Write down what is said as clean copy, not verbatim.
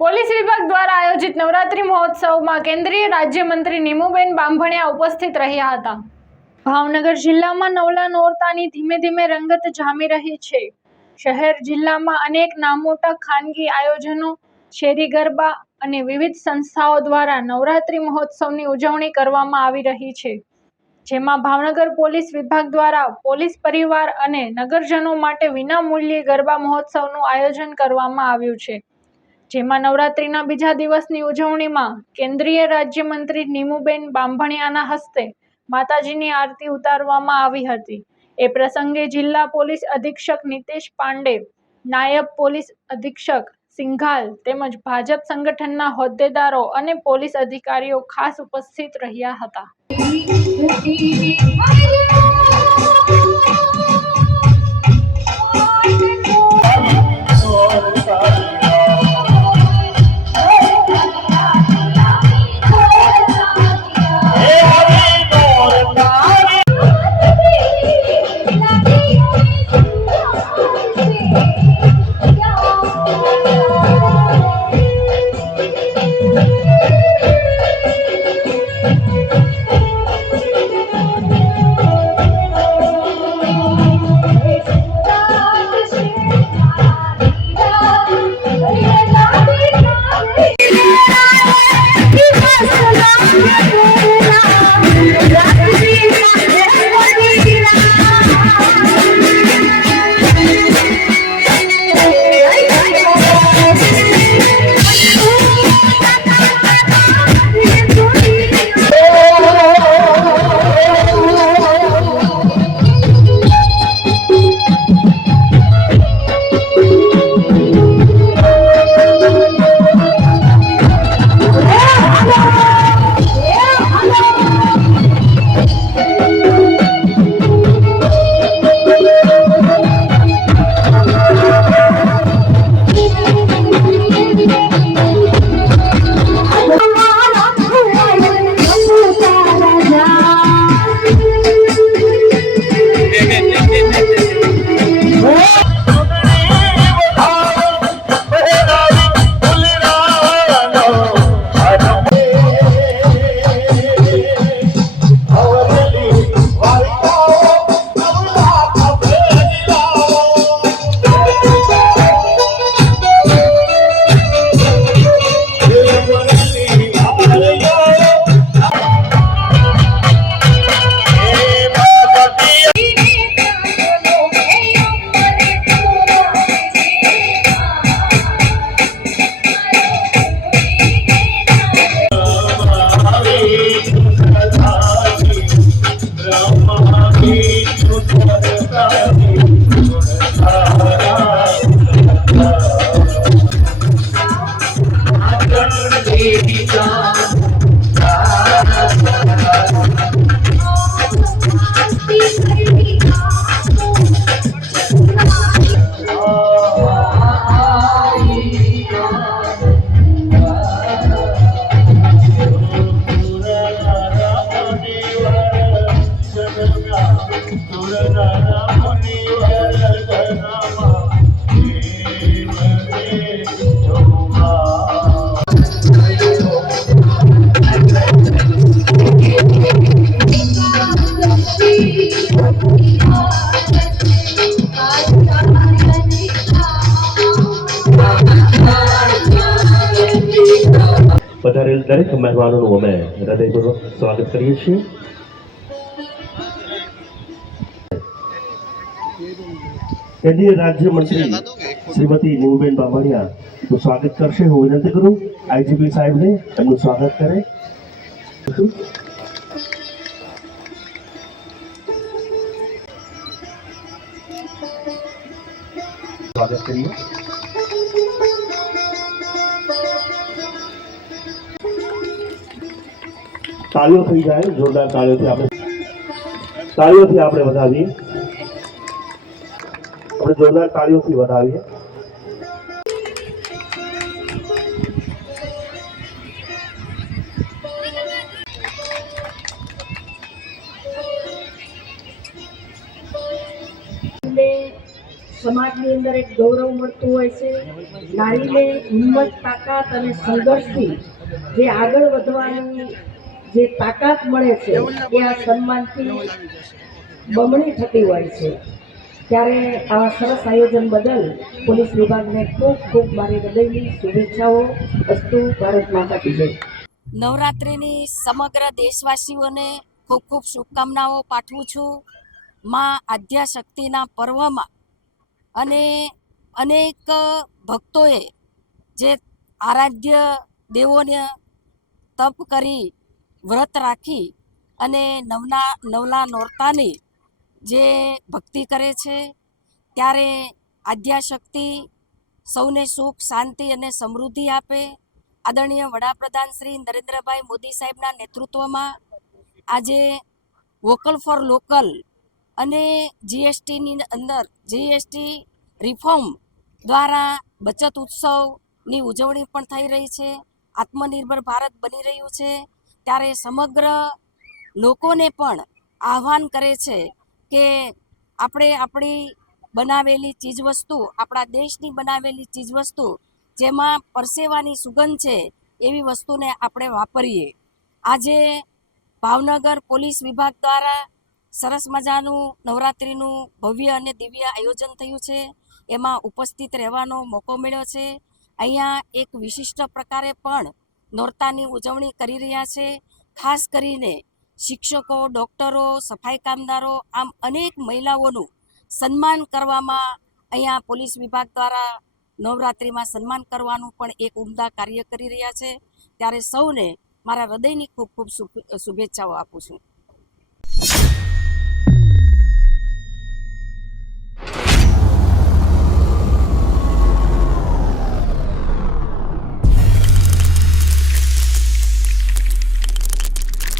Police વિભાગ દ્વારા આયોજિત નવરાત્રી મહોત્સવમાં કેન્દ્રીય રાજ્યમંત્રી નીમુબેન બાંભણિયા ઉપસ્થિત રહ્યા હતા। ભાવનગર જિલ્લામાં નવલા નોરતાની ધીમે ધીમે રંગત જામી રહી છે। શહેર જિલ્લામાં અનેક નામોટા ખાનગી આયોજનો, શેરી ગરબા અને વિવિધ સંસ્થાઓ દ્વારા નવરાત્રી મહોત્સવની ઉજવણી કરવામાં આવી રહી છે, જેમાં ભાવનગર પોલીસ વિભાગ દ્વારા પોલીસ પરિવાર અને નગરજનો માટે વિનામૂલ્યે ગરબા મહોત્સવનું આયોજન કરવામાં આવ્યું છે, જેમાં નવરાત્રીના બીજા દિવસની ઉજવણીમાં કેન્દ્રીય રાજ્યમંત્રી નીમુબેન બાંભણિયાના હસ્તે માતાજીની આરતી ઉતારવામાં આવી હતી। એ પ્રસંગે જિલ્લા પોલીસ અધિક્ષક નિતેશ પાંડે, નાયબ પોલીસ અધિક્ષક સિંઘાલ તેમજ ભાજપ સંગઠનના હોદ્દેદારો અને પોલીસ અધિકારીઓ ખાસ ઉપસ્થિત રહ્યા હતા। पधारेल दरेक मेहमानों અમે હૃદયપૂર્વક સ્વાગત કરીએ છીએ। केंद्रीय राज्य मंत्री श्रीमती नीमूबेन बांभणिया નું સ્વાગત કરશે। હું વિનંતી કરું આઈજીપી સાહેબને એમનું સ્વાગત કરે। સ્વાગત કરીએ। તાળીઓ થઈ જાય, જોરદાર તાળીઓથી આપણે વધાવીએ। આપણે જોરદાર તાળીઓથી વધાવીએ। समाज સમાજની અંદર એક ગૌરવ મળતું હોય છે. નારીને હિંમત, તાકાત અને સંઘર્ષથી જે આગળ વધવાની જે તાકાત મળે છે એ આ સન્માનથી બમણી થતી હોય છે. ત્યારે આવા સરસ આયોજન બદલ પોલીસ વિભાગને ખૂબ ખૂબ મારી હૃદયની શુભેચ્છાઓ. અસ્તુ. ભારત માતા કી જય. નવરાત્રિની સમગ્ર દેશવાસીઓને ખૂબ ખૂબ શુભકામનાઓ પાઠવું છું. માં આદ્યાશક્તિના પર્વમાં અને અનેક ભક્તોએ જે આરાધ્ય દેવોને તપ કરી વ્રત રાખી અને નવલા નોરતાની જે ભક્તિ કરે છે, ત્યારે આદ્યાશક્તિ સૌને સુખ, શાંતિ અને સમૃદ્ધિ આપે. આદરણીય વડાપ્રધાન શ્રી નરેન્દ્રભાઈ મોદી સાહેબના નેતૃત્વમાં આજે વોકલ ફોર લોકલ અને જીએસટીની અંદર જીએસટી રિફોર્મ દ્વારા બચત ઉત્સવની ઉજવણી પણ થઈ રહી છે. આત્મનિર્ભર ભારત બની રહ્યું છે. ત્યારે સમગ્ર લોકોને પણ આહ્વાન કરે છે કે આપણે આપણી બનાવેલી ચીજવસ્તુ, આપણા દેશની બનાવેલી ચીજવસ્તુ, જેમાં પરસેવાની સુગંધ છે એવી વસ્તુને આપણે વાપરીએ. આજે ભાવનગર પોલીસ વિભાગ દ્વારા સરસ મજાનું નવરાત્રિનું ભવ્ય અને દિવ્ય આયોજન થયું છે. એમાં ઉપસ્થિત રહેવાનો મોકો મળ્યો છે. અહીંયા એક વિશિષ્ટ પ્રકારે પણ નોરતાની ઉજવણી કરી રહ્યા છે. ખાસ કરીને શિક્ષકો, ડૉક્ટરો, સફાઈ કામદારો, આમ અનેક મહિલાઓનું સન્માન કરવામાં અહીંયા પોલીસ વિભાગ દ્વારા નવરાત્રિમાં સન્માન કરવાનું પણ એક ઉમદા કાર્ય કરી રહ્યા છે. ત્યારે સૌને મારા હૃદયની ખૂબ ખૂબ શુભેચ્છાઓ આપું છું.